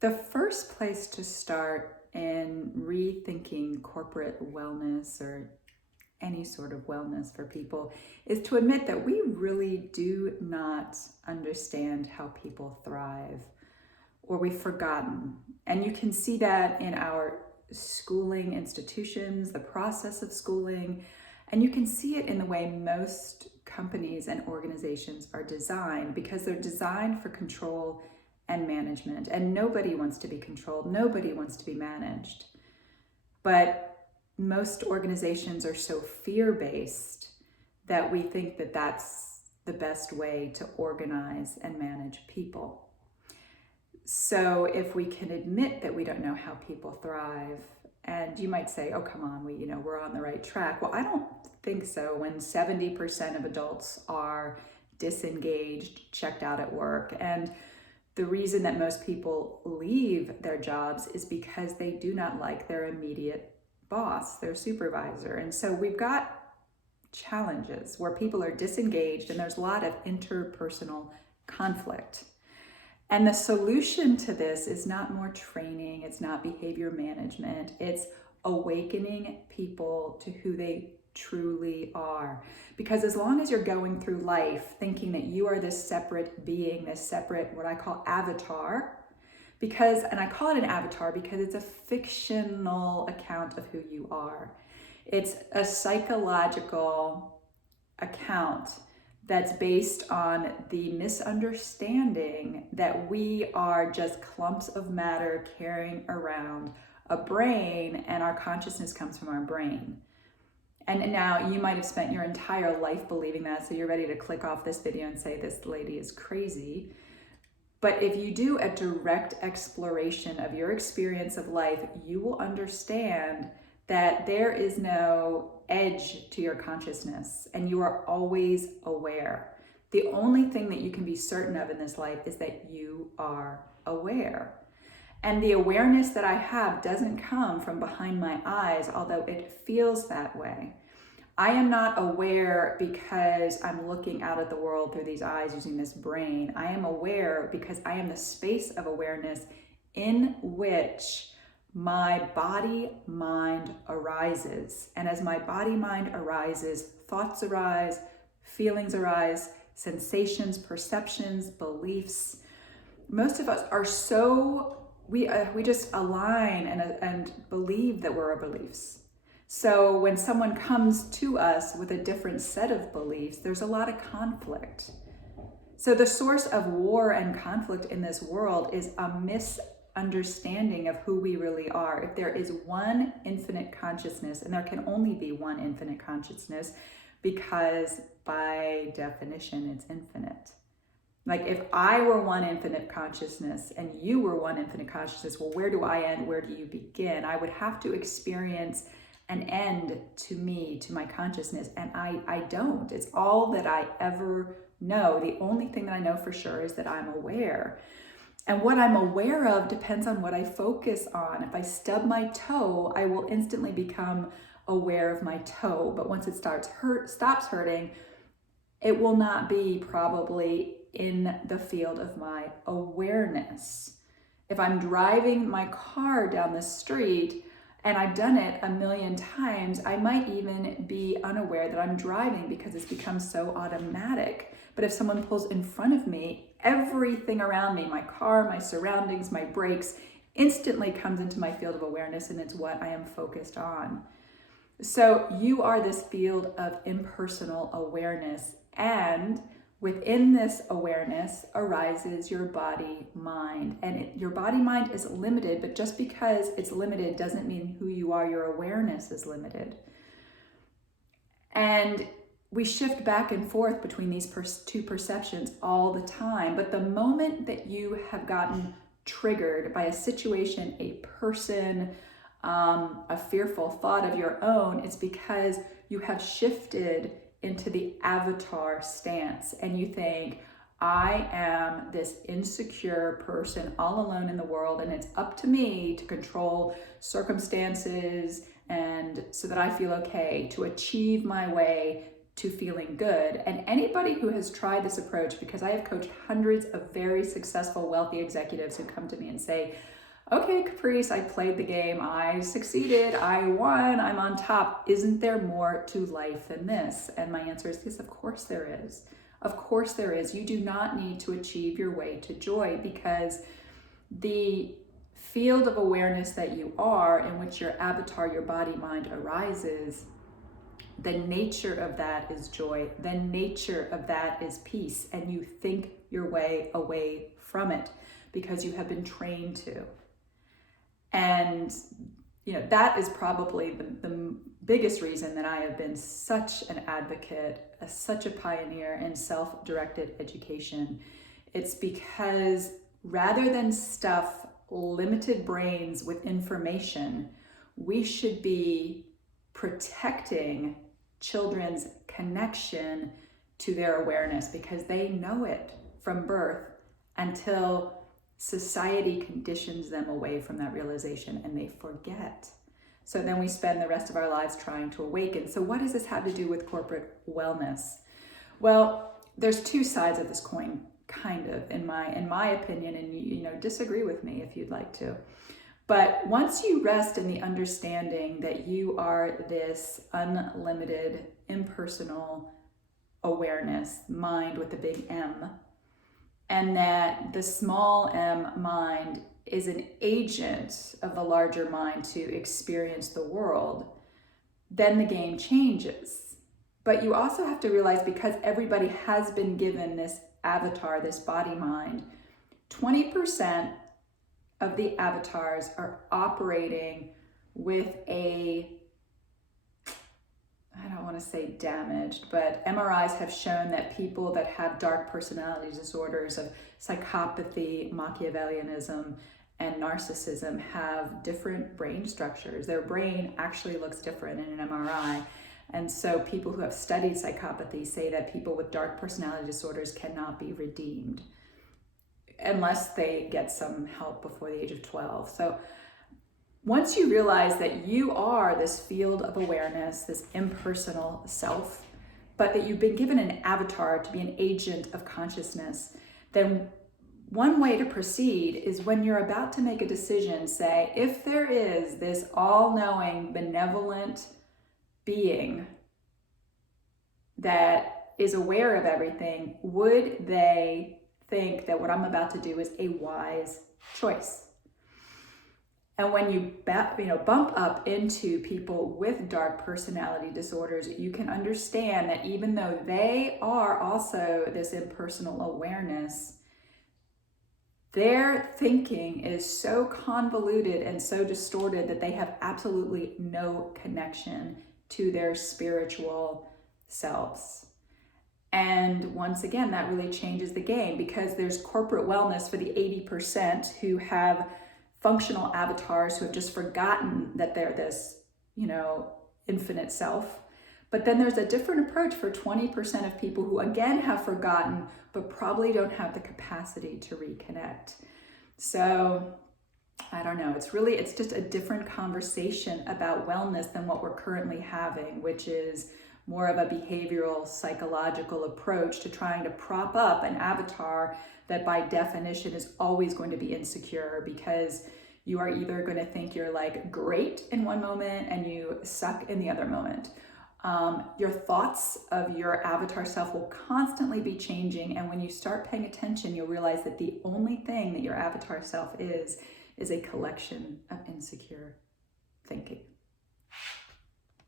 The first place to start in rethinking corporate wellness or any sort of wellness for people is to admit that we really do not understand how people thrive, or we've forgotten. And you can see that in our schooling institutions, the process of schooling, and you can see it in the way most companies and organizations are designed, because they're designed for control and management. And nobody wants to be controlled, nobody wants to be managed. But most organizations are so fear-based that we think that that's the best way to organize and manage people. So if we can admit that we don't know how people thrive, and you might say, oh, come on, we're on the right track. Well, I don't think so when 70% of adults are disengaged, checked out at work. And the reason that most people leave their jobs is because they do not like their immediate boss, their supervisor. And so we've got challenges where people are disengaged and there's a lot of interpersonal conflict. And the solution to this is not more training, it's not behavior management, it's awakening people to who they truly are. Because as long as you're going through life thinking that you are this separate being, this separate, what I call avatar, and I call it an avatar because it's a fictional account of who you are. It's a psychological account that's based on the misunderstanding that we are just clumps of matter carrying around a brain, and our consciousness comes from our brain. And now you might have spent your entire life believing that, so you're ready to click off this video and say this lady is crazy. But if you do a direct exploration of your experience of life, you will understand that there is no edge to your consciousness and you are always aware. The only thing that you can be certain of in this life is that you are aware. And the awareness that I have doesn't come from behind my eyes, although it feels that way. I am not aware because I'm looking out at the world through these eyes using this brain. I am aware because I am the space of awareness in which my body-mind arises. And as my body-mind arises, thoughts arise, feelings arise, sensations, perceptions, beliefs. Most of us are we just align and believe that we're our beliefs. So when someone comes to us with a different set of beliefs, there's a lot of conflict. So the source of war and conflict in this world is a misunderstanding of who we really are. If there is one infinite consciousness, and there can only be one infinite consciousness because by definition it's infinite. Like if I were one infinite consciousness and you were one infinite consciousness, well, where do I end? Where do you begin? I would have to experience an end to me, to my consciousness, and I don't. It's all that I ever know. The only thing that I know for sure is that I'm aware. And what I'm aware of depends on what I focus on. If I stub my toe, I will instantly become aware of my toe. But once it stops hurting, it will not be probably in the field of my awareness. If I'm driving my car down the street and I've done it a million times, I might even be unaware that I'm driving because it's become so automatic. But if someone pulls in front of me, everything around me, my car, my surroundings, my brakes, instantly comes into my field of awareness, and it's what I am focused on. So you are this field of impersonal awareness, and within this awareness arises your body-mind. And your body-mind is limited, but just because it's limited doesn't mean who you are. Your awareness is limited. And we shift back and forth between these two perceptions all the time. But the moment that you have gotten triggered by a situation, a person, a fearful thought of your own, it's because you have shifted into the avatar stance and you think, I am this insecure person all alone in the world, and it's up to me to control circumstances and so that I feel okay, to achieve my way to feeling good. And anybody who has tried this approach, because I have coached hundreds of very successful, wealthy executives who come to me and say, okay, Caprice, I played the game, I succeeded, I won, I'm on top. Isn't there more to life than this? And my answer is yes, of course there is. Of course there is. You do not need to achieve your way to joy, because the field of awareness that you are, in which your avatar, your body, mind arises, the nature of that is joy. The nature of that is peace. And you think your way away from it because you have been trained to. And that is probably the biggest reason that I have been such an advocate, such a pioneer in self-directed education. It's because rather than stuff limited brains with information, we should be protecting children's connection to their awareness, because they know it from birth until society conditions them away from that realization and they forget. So then we spend the rest of our lives trying to awaken. So what does this have to do with corporate wellness? Well, there's two sides of this coin, kind of, in my opinion, and disagree with me if you'd like to. But once you rest in the understanding that you are this unlimited, impersonal awareness, mind with a big M, and that the small m mind is an agent of the larger mind to experience the world, then the game changes. But you also have to realize, because everybody has been given this avatar, this body mind, 20% of the avatars are operating with I don't want to say damaged, but MRIs have shown that people that have dark personality disorders of psychopathy, Machiavellianism, and narcissism have different brain structures. Their brain actually looks different in an MRI. And so people who have studied psychopathy say that people with dark personality disorders cannot be redeemed unless they get some help before the age of 12. So once you realize that you are this field of awareness, this impersonal self, but that you've been given an avatar to be an agent of consciousness, then one way to proceed is, when you're about to make a decision, say, if there is this all-knowing, benevolent being that is aware of everything, would they think that what I'm about to do is a wise choice? And when you bump up into people with dark personality disorders, you can understand that even though they are also this impersonal awareness, their thinking is so convoluted and so distorted that they have absolutely no connection to their spiritual selves. And once again, that really changes the game, because there's corporate wellness for the 80% who have functional avatars, who have just forgotten that they're this, infinite self. But then there's a different approach for 20% of people who again have forgotten, but probably don't have the capacity to reconnect. So I don't know, it's just a different conversation about wellness than what we're currently having, which is more of a behavioral, psychological approach to trying to prop up an avatar that by definition is always going to be insecure, because you are either going to think you're like great in one moment and you suck in the other moment. Your thoughts of your avatar self will constantly be changing, and when you start paying attention, you'll realize that the only thing that your avatar self is a collection of insecure thinking.